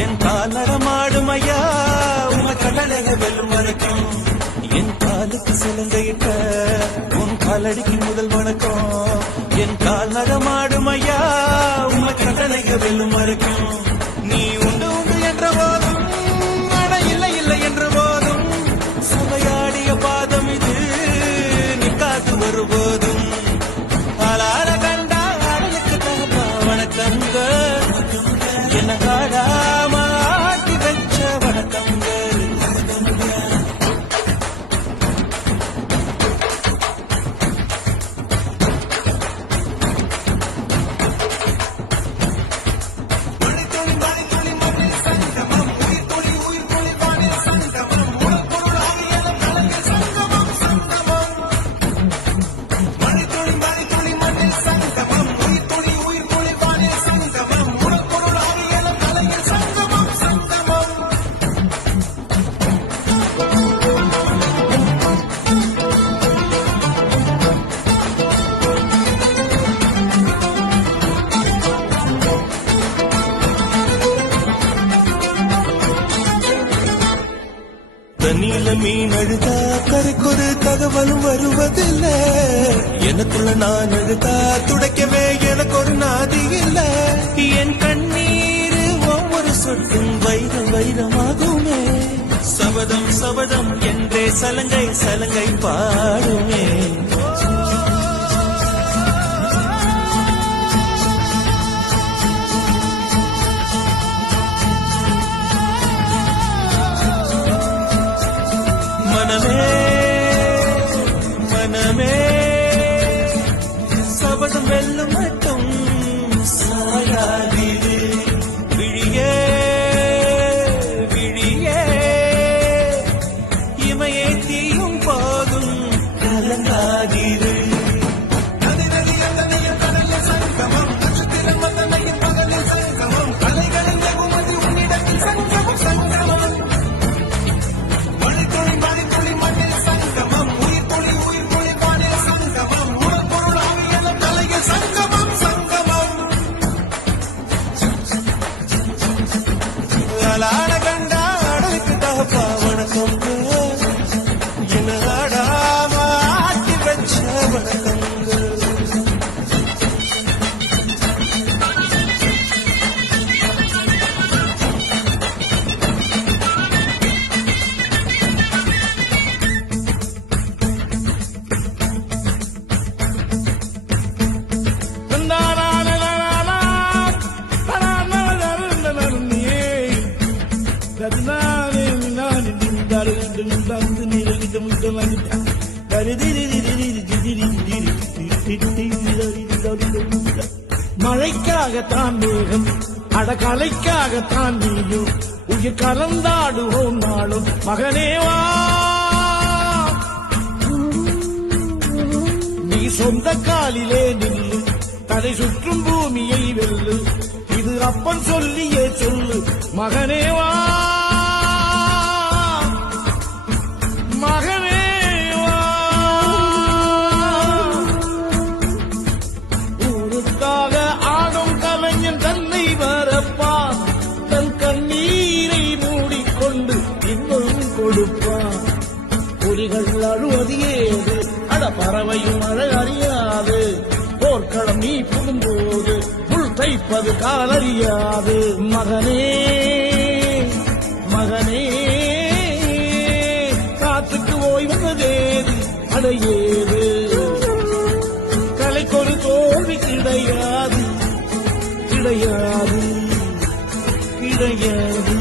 என் கால் நடமாடும் ஐயா உங்க கடலைக வெல்லும் வரைக்கும் என் காலுக்கு சிலங்கையிட்ட உன் காலடிக்கு முதல் வணக்கம் என் கால் நடமாடும் ஐயா உங்க கடலைக வெல்லும் வரைக்கும் நீ உண்டு உண்டு என்ற போதும் அட இல்லை இல்லை என்ற போதும் சபையாடிய பாதம் இது நிக்காது வருபோதும் ஆளார கண்டா ஆடலுக்கு தகப்பா வணக்கங்க என்ன காடாம ஆட்டி வச்ச வணக்கங்க தண்ணியில மீன் அழுதா கரைக்கொரு தகவலும் வருவதில்லை எனக்குள்ள நான் அழுதா துடைக்கவே எனக்கு ஒரு நாதி இல்லை என் கண்ணீர் ஒவ்வொரு சொட்டும் வைரம் வைரமாகுமே சபதம் சபதம் என்றே சலங்கை சலங்கை பாடுமே மனமே சபதம் வெல்லும் மட்டும் சாயாதிரு விழியே விழியே இமையே தீயும் போதும் கலங்காதிரு ஆளாட கண்டா ஆடலுக்கு தகப்பா வணக்கம் என்ன ஆடாம ஆட்டி வச்ச வணக்கங்க மழைக்காகத்தான் மேகம் அடகலைக்காகத்தான் நீயும் உயிர் கலந்தாடுவோம் நாளும் மகனேவா நீ சொந்த காலிலே நில்லு தலை சுற்றும் பூமியை வெல்லு இது அப்பன் சொல்லியே சொல்லு மகனேவா மகனேவா ஊருக்காக ஆடும் கலைஞன் தன்னை வரப்பான் தன் கண்ணீரை மூடிக்கொண்டு இன்னும் கொடுப்பான் புலிகள் அழுவது ஏது அட பறவையும் அழ அறியாது போர்க்களம் நீ புகும்போது புல் தைப்பது காலறியாது மகனே மகனே காத்துக்கு ஓய்வதேது அடையேது கலைக்கொரு தோல்வி கிடையாது கிடையாது கிடையாது